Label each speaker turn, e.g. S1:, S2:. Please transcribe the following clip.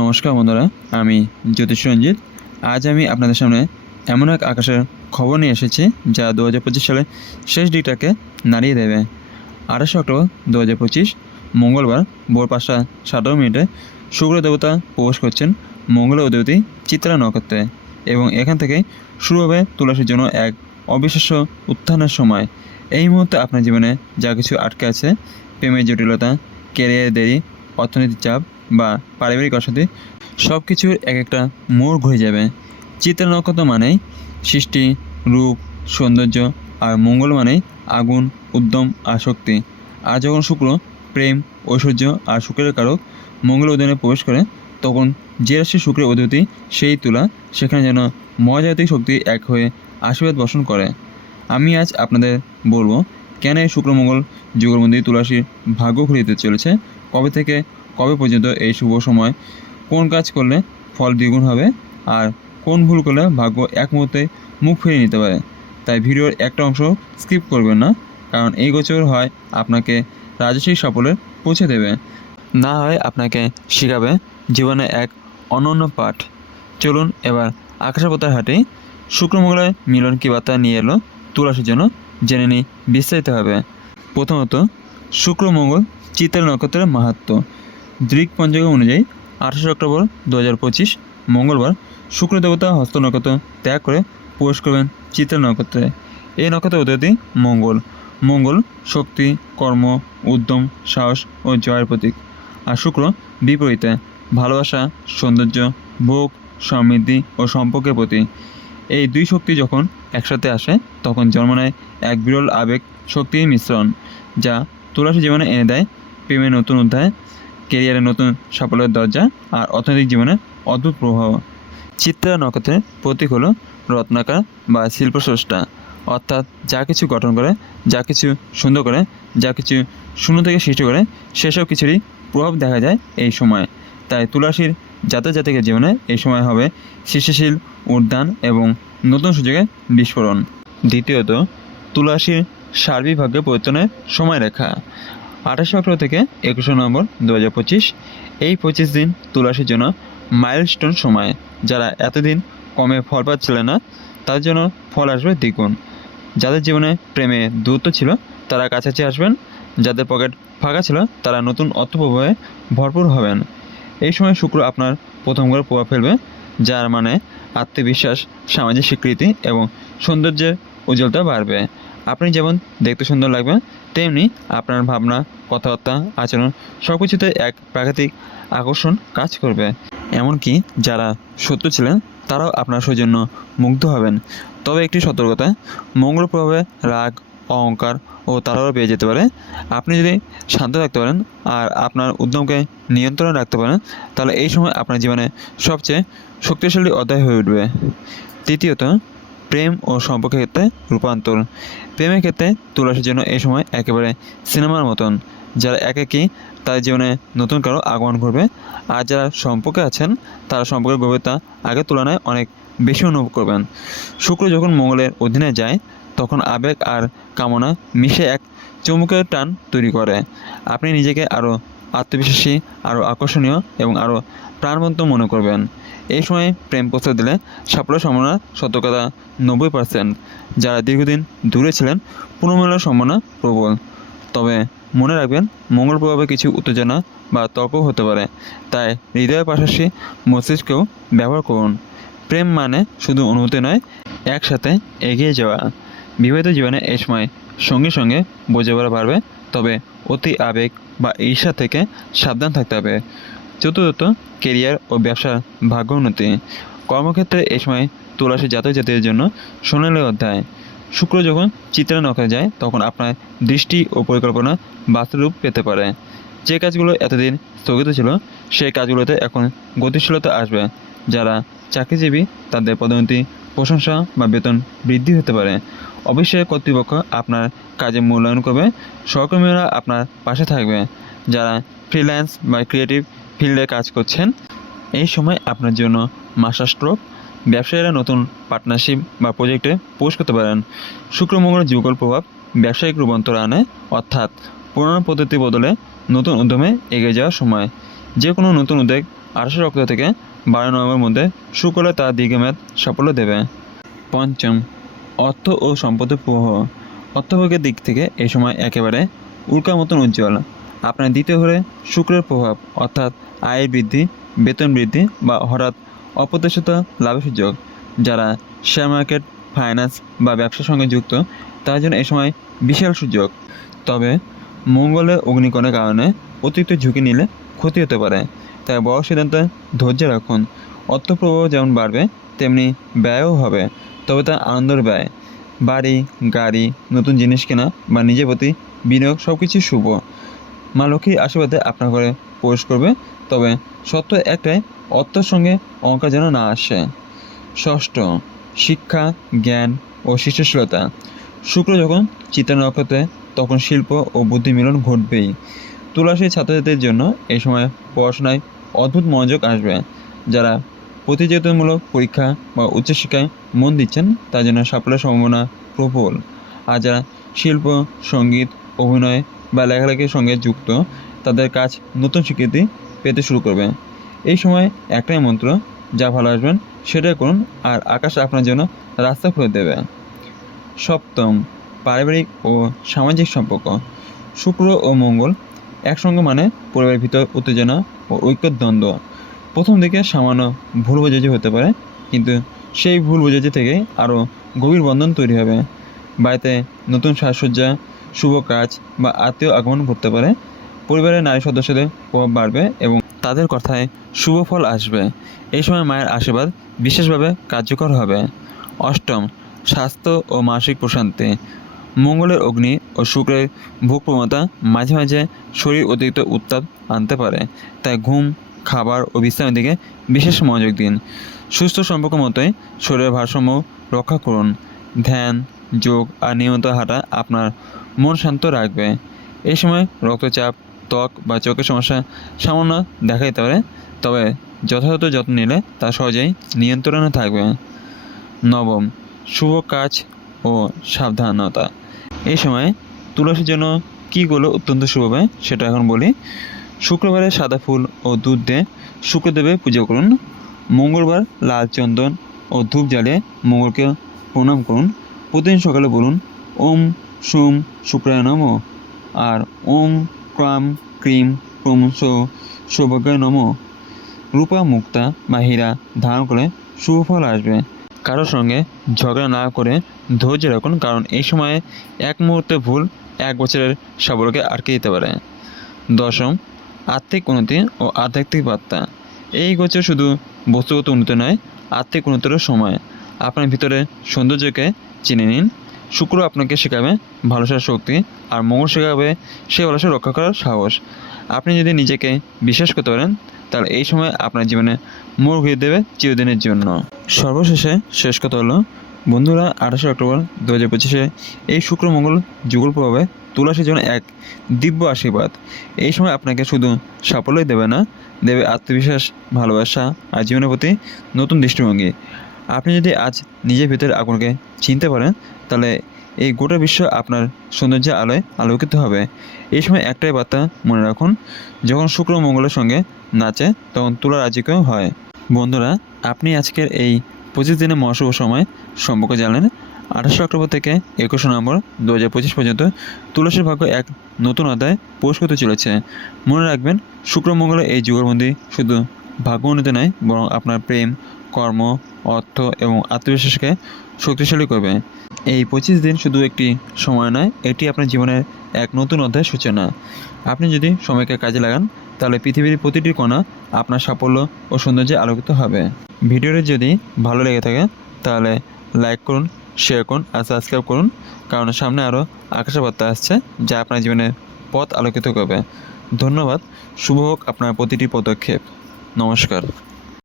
S1: নমস্কার বন্ধুরা, আমি জ্যোতিষ রঞ্জিত আজ আমি আপনাদের সামনে এমন এক আকাশের খবর নিয়ে এসেছি, যা দু হাজার পঁচিশ সালের শেষ দিকটাকে নাড়িয়ে দেবে। আঠাশে অক্টোবর দু হাজার পঁচিশ, মঙ্গলবার ভোর পাঁচটা সাতারো মিনিটে শুক্র দেবতা প্রবেশ করছেন মঙ্গল অধিপতি চিত্রা নক্ষত্রে এবং এখান থেকে শুরু হবে তুলাসীর জন্য এক অবিশ্বাস্য উত্থানের সময়। এই মুহূর্তে আপনার জীবনে যা কিছু আটকে আছে, প্রেমের জটিলতা ক্যারিয়ার দেরি, অর্থনৈতিক চাপ বা পারিবারিক অশান্তি সব কিছুর এক একটা মোড় ঘুরে যাবে। চিত্রা নক্ষত্র মানেই সৃষ্টি, রূপ, সৌন্দর্য আর মঙ্গল মানেই আগুন, উদ্যম আর শক্তি। আর যখন শুক্র প্রেম, ঐশ্বর্য আর শুক্রের কারক মঙ্গল উদয়নে প্রবেশ করে, তখন যে রাশি শুক্রের অধিপতি, সেই তুলা সেখানে যেন মহাজাতিক শক্তি এক হয়ে আশীর্বাদ বর্ষণ করে। আমি আজ আপনাদের বলব, কেন এই শুক্রমঙ্গল যুগলবন্দি তুলাসীর ভাগ্য দিতে চলেছে? কবে থেকে কবে পর্যন্ত এই শুভ সময়? কোন কাজ করলে ফল দ্বিগুণ হবে? আর কোন ভুল করলে ভাগ্য এক মুহূর্তে মুখ ফিরিয়ে নিতে পারে? তাই ভিডিওর একটা অংশ স্কিপ করবেন না, কারণ এই গোচর হয় আপনাকে রাজস্বিক সাফল্যের পৌঁছে দেবে। না হয় আপনাকে শেখাবে জীবনে এক অনন্য পাঠ। চলুন এবার আকাশের পতার হাটে। শুক্রমঙ্গলের মিলন কী বার্তা নিয়ে এলো তুলাসের জন্য জেনে নিই বিস্তারিত হবে প্রথমত শুক্রমঙ্গল চিত্রা নক্ষত্রের মাহাত্ম্য দৃক পঞ্জিকা অনুযায়ী আঠাশে অক্টোবর দু হাজার পঁচিশ মঙ্গলবার শুক্র দেবতা হস্ত নক্ষত্র ত্যাগ করে প্রবেশ করবেন চিত্রা নক্ষত্রে। এই নক্ষত্রের অতিথি মঙ্গল। মঙ্গল শক্তি, কর্ম, উদ্যম, সাহস ও জয়ের প্রতীক। আর শুক্র বিপরীতে, ভালোবাসা, সৌন্দর্য, ভোগ, সমৃদ্ধি ও সম্পর্কের প্রতি এই দুই শক্তি যখন একসাথে আসে, তখন জন্ম নেয় এক বিরল আবেগ শক্তির মিশ্রণ, যা তুলাসী জীবনে এনে দেয় প্রেমের নতুন অধ্যায় কেরিয়ারের নতুন সাফল্যের দরজা আর অর্থনৈতিক জীবনে অদ্ভুত প্রভাব। চিত্রা নক্ষত্রের প্রতীক হলো রত্নাকার বা শিল্পস্রষ্টা। অর্থাৎ যা কিছু গঠন করে, যা কিছু সুন্দর করে, যা কিছু শূন্য থেকে সৃষ্টি করে, সেসব কিছুরই প্রভাব দেখা যায় এই সময়। তাই তুলাসীর জাতক জাতিকের জীবনে এই সময় হবে সৃষ্টিশীল উদ্যান এবং নতুন সুযোগের বিস্ফোরণ। দ্বিতীয়ত তুলাসীর সার্বিক ভাগ্যে পরিবর্তনের সময়রেখা। আঠাশে অক্টোবর থেকে একুশে নভেম্বর দু হাজার পঁচিশ, এই পঁচিশ দিন তুলাসীর জন্য মাইলস্টোন সময়। যারা এতদিন কমে ফল পাচ্ছিলেন না তাদের জন্য ফল আসবে দ্বিগুণ। যাদের জীবনে প্রেমে দূরত্ব ছিল, তারা কাছাকাছি আসবেন। যাদের পকেট ফাঁকা ছিল, তারা নতুন অর্থপ্রবাহে ভরপুর হবেন। এই সময় শুক্র আপনার প্রথম করে প্রভাব ফেলবে, যার মানে আত্মবিশ্বাস, সামাজিক স্বীকৃতি এবং সৌন্দর্যের উজ্জ্বলতা বাড়বে। আপনি যেমন দেখতে সুন্দর লাগবে, তেমনি আপনার ভাবনা, কথাবার্তা, আচরণ সব কিছুতে এক প্রাকৃতিক আকর্ষণ কাজ করবে। এমনকি যারা শত্রু ছিলেন, তারাও আপনার সৌজন্য মুগ্ধ হবেন। তবে একটি সতর্কতা, মঙ্গল প্রভাবে রাগ, অহংকার ও তারাও পেয়ে যেতে পারে। আপনি যদি শান্ত থাকতে পারেন আর আপনার উদ্যমকে নিয়ন্ত্রণে রাখতে পারেন, তাহলে এই সময় আপনার জীবনে সবচেয়ে শক্তিশালী অধ্যায় হয়ে উঠবে। তৃতীয়ত প্রেম ও সম্পর্কের ক্ষেত্রে রূপান্তর। প্রেমের ক্ষেত্রে তুলাসের জন্য এই সময় একেবারে সিনেমার মতন। যারা একাকী তাদের জীবনে নতুন কারও আগমন ঘটবে। আর যারা সম্পর্কে আছেন, তারা সম্পর্কের গভীরতা আগের তুলনায় অনেক বেশি অনুভব করবেন। শুক্র যখন মঙ্গলের অধীনে যায়, তখন আবেগ আর কামনা মিশে এক চমুকের টান তৈরি করে। আপনি নিজেকে আরও আত্মবিশ্বাসী, আরও আকর্ষণীয় এবং আরও প্রাণবন্ত মনে করবেন। এই সময় প্রেম প্রস্তাব দিলে সাফল্য সম্ভাবনা সতর্কতা নব্বই পার্সেন্ট যারা দীর্ঘদিন দূরে ছিলেন, পুনর্মিলনের সম্ভাবনা প্রবল। তবে মনে রাখবেন, মঙ্গল প্রভাবে কিছু উত্তেজনা বা তর্ক হতে পারে। তাই হৃদয়ের পাশাপাশি মস্তিষ্কেও ব্যবহার করুন। প্রেম মানে শুধু অনুভূতি নয়, একসাথে এগিয়ে যাওয়া। বিবাহিত জীবনে এই সময় সঙ্গে সঙ্গে বোঝাপড়া বাড়বে, তবে অতি আবেগ বা ঈর্ষা থেকে সাবধান থাকতে হবে। চতুর্থত কেরিয়ার ও ব্যবসার ভাগ্য উন্নতি। কর্মক্ষেত্রে এই সময় তুলাসী জাতক জাতির জন্য সোনালী অধ্যায়। শুক্র যখন চিত্রা নক্ষত্রে যায়, তখন আপনার দৃষ্টি ও পরিকল্পনা বাস্তবরূপ পেতে পারে। যে কাজগুলো এতদিন স্থগিত ছিল, সেই কাজগুলোতে এখন গতিশীলতা আসবে। যারা চাকরিজীবী, তাদের পদোন্নতি, প্রশংসা বা বেতন বৃদ্ধি হতে পারে। অবশ্যই কর্তৃপক্ষ আপনার কাজে মূল্যায়ন করবে। সহকর্মীরা আপনার পাশে থাকবে। যারা ফ্রিল্যান্স বা ক্রিয়েটিভ ফিল্ডে কাজ করছেন। এই সময় আপনার জন্য মাস্টার স্ট্রোক, ব্যবসায়ীরা নতুন পার্টনারশিপ বা প্রজেক্টে পোস্ট করতে পারেন। শুক্র মঙ্গলের যুগল প্রভাব ব্যবসায়িক রূপান্তর আনে, অর্থাৎ পুরনো পদ্ধতি বদলে নতুন উদ্যমে এগিয়ে যাওয়ার সময়। যে কোনো নতুন উদ্যোগ আঠাশে অক্টোবর থেকে বারো নভেম্বরের মধ্যে শুক্র তার দীর্ঘমেয়াদ সাফল্য দেবে। পঞ্চম, অর্থ ও সম্পদের প্রবাহ। অর্থভাগের দিক থেকে এই সময় একেবারে উল্কার মতন উজ্জ্বল। আপনার দ্বিতীয় হলে শুক্রের প্রভাব, অর্থাৎ আয়ের বৃদ্ধি, বেতন বৃদ্ধি বা হঠাৎ অপ্রত্যাশিত লাভের সুযোগ। যারা শেয়ার মার্কেট, ফাইন্যান্স বা ব্যবসার সঙ্গে যুক্ত তার জন্য এই সময় বিশাল সুযোগ। তবে মঙ্গলের অগ্নিকণের কারণে অতিরিক্ত ঝুঁকি নিলে ক্ষতি হতে পারে। তাই বড় সিদ্ধান্তে ধৈর্য রাখুন। অর্থপ্রবাহ যেমন বাড়বে, তেমনি ব্যয়ও হবে। তবে তা আনন্দের ব্যয়। বাড়ি, গাড়ি, নতুন জিনিস কেনা বা নিজের প্রতি বিনিয়োগ সব কিছু শুভ। মা লক্ষ্মীর আশীর্বাদে আপনার ঘরে প্রবেশ করবে, তবে সত্য একটাই, অর্থের সঙ্গে অঙ্কা যেন না আসে। ষষ্ঠ, শিক্ষা, জ্ঞান ও সৃষ্টিশীলতা। শুক্র যখন চিত্রা নক্ষত্রে, তখন শিল্প ও বুদ্ধি মিলন ঘটবেই। তুলাসী ছাত্রছাত্রীদের জন্য এই সময় পড়াশোনায় অদ্ভুত মনোযোগ আসবে। যারা প্রতিযোগিতামূলক পরীক্ষা বা উচ্চশিক্ষায় মন দিচ্ছেন, তার জন্য সাফল্যের সম্ভাবনা প্রবল। আর যারা শিল্প, সংগীত, অভিনয় বা লেখালেখির সঙ্গে যুক্ত তাদের কাজ নতুন স্বীকৃতি পেতে শুরু করবে। এই সময় একটাই মন্ত্র যা ভালোবাসবেন সেটাই করুন আর আকাশ আপনার জন্য রাস্তা খুলে দেবে। সপ্তম, পারিবারিক ও সামাজিক সম্পর্ক। শুক্র ও মঙ্গল একসঙ্গে মানে পরিবারের ভিতর উত্তেজনা ও ঐক্যের দ্বন্দ্ব প্রথম দিকে সামান্য ভুল বোঝাজি হতে পারে, কিন্তু সেই ভুল বোঝাবুঝি থেকে আরও গভীর বন্ধন তৈরি হবে। বাড়িতে নতুন সাজসজ্জা শুভ কাজ বা আত্মীয় আগমন করতে পারে। পরিবারের নারী সদস্যদের প্রভাব বাড়বে এবং তাদের কথায় শুভ ফল আসবে। এই সময় মায়ের আশীর্বাদ বিশেষভাবে কার্যকর হবে। অষ্টম, স্বাস্থ্য ও মানসিক প্রশান্তি। মঙ্গলের অগ্নি ও শুক্রের ভোগ প্রবণতা মাঝে মাঝে শরীর অতিরিক্ত উত্তাপ আনতে পারে। তাই ঘুম, খাবার ও বিশ্রামের দিকে বিশেষ মনোযোগ দিন। সুস্থ সম্পর্ক মতোই শরীরের ভারসাম্য রক্ষা করুন। ধ্যান যোগ আর নিয়মিত হাঁটা আপনার মন শান্ত রাখবে। এই সময় রক্তচাপ, ত্বক বা চোখের সমস্যা সামান্য দেখা দিতে পারে, তবে যথাযথ যত্ন নিলে তা সহজেই নিয়ন্ত্রণে থাকবে। নবম, শুভ কাজ ও সাবধানতা। এই সময় তুলসীর জন্য কী করলে অত্যন্ত শুভ হবে সেটা এখন বলি। শুক্রবারে সাদা ফুল ও দুধ দিয়ে শুক্রদেবে পুজো করুন। মঙ্গলবার লাল চন্দন ও ধূপ জ্বালিয়ে মঙ্গলকে প্রণাম করুন। প্রতিদিন সকালে বলুন, ওম, সুম শুক্রায় নম, আর ওম, ক্রাম, ক্রিম, ক্রম সৌভাগ্য নম। রূপা, মুক্তা, মাহিরা ধারণ করে শুভ ফল আসবে। কারোর সঙ্গে ঝগড়া না করে ধৈর্য রাখুন, কারণ এই সময়ে এক মুহূর্তে ভুল এক বছরের সাফল্যকে আটকে দিতে পারে। দশম, আর্থিক উন্নতি ও আধ্যাত্মিক বার্তা। এই গোচর শুধু বস্তুগত উন্নতি নয়, আর্থিক উন্নতিরও সময়। আপনার ভিতরে সৌন্দর্যকে চিনে নিন। শুক্র আপনাকে শেখাবে ভালোবাসার শক্তি আর মঙ্গল শেখাবে সে ভালোবাসা রক্ষা করার সাহস। আপনি যদি নিজেকে বিশ্বাস করতে পারেন, তাহলে এই সময় আপনার জীবনে মোড় ঘুরিয়ে দেবে চিরদিনের জন্য। সর্বশেষে শেষ কথা হলো, বন্ধুরা, আঠাশে অক্টোবর দু হাজার পঁচিশে এই শুক্র মঙ্গল যুগল প্রভাবে তুলাসের জন্য এক দিব্য আশীর্বাদ। এই সময় আপনাকে শুধু সাফল্যই দেবে না, দেবে আত্মবিশ্বাস, ভালোবাসা আর জীবনের প্রতি নতুন দৃষ্টিভঙ্গি। আপনি যদি আজ নিজের ভিতরে আগুনকে চিনতে পারেন, তাহলে এই গোটা বিশ্ব আপনার সৌন্দর্যের আলোয় আলোকিত হবে। এই সময় একটাই বার্তা মনে রাখুন, যখন শুক্র মঙ্গলের সঙ্গে নাচে, তখন তুলা রাজিকেও হয়। বন্ধুরা, আপনি আজকের এই পঁচিশ দিনের মহাশুভ সময় সম্পর্কে জানলেন। আঠাশে অক্টোবর থেকে একুশে নভেম্বর দু হাজার পঁচিশ পর্যন্ত তুলসীর ভাগ্য এক নতুন অধ্যায় পুরস্কৃত চলেছে। মনে রাখবেন, শুক্র মঙ্গলের এই যুগলবন্দি শুধু ভাগ্য উন্নতি নয়, বরং আপনার প্রেম, কর্ম, অর্থ এবং আত্মবিশ্বাসকে শক্তিশালী করবে। এই পঁচিশ দিন শুধু একটি সময় নয়, এটি আপনার জীবনের এক নতুন অধ্যায় সূচনা। আপনি যদি সময়কে কাজে লাগান, তাহলে পৃথিবীর প্রতিটি কোণা আপনার সাফল্য ও সৌন্দর্যে আলোকিত হবে। ভিডিওটি যদি ভালো লেগে থাকে, তাহলে লাইক করুন শেয়ার করুন আর সাবস্ক্রাইব করুন, কারণ সামনে আরও আকাশের বার্তা আসছে যা আপনার জীবনের পথ আলোকিত করবে। ধন্যবাদ, শুভ হোক আপনার প্রতিটি পদক্ষেপ। নমস্কার।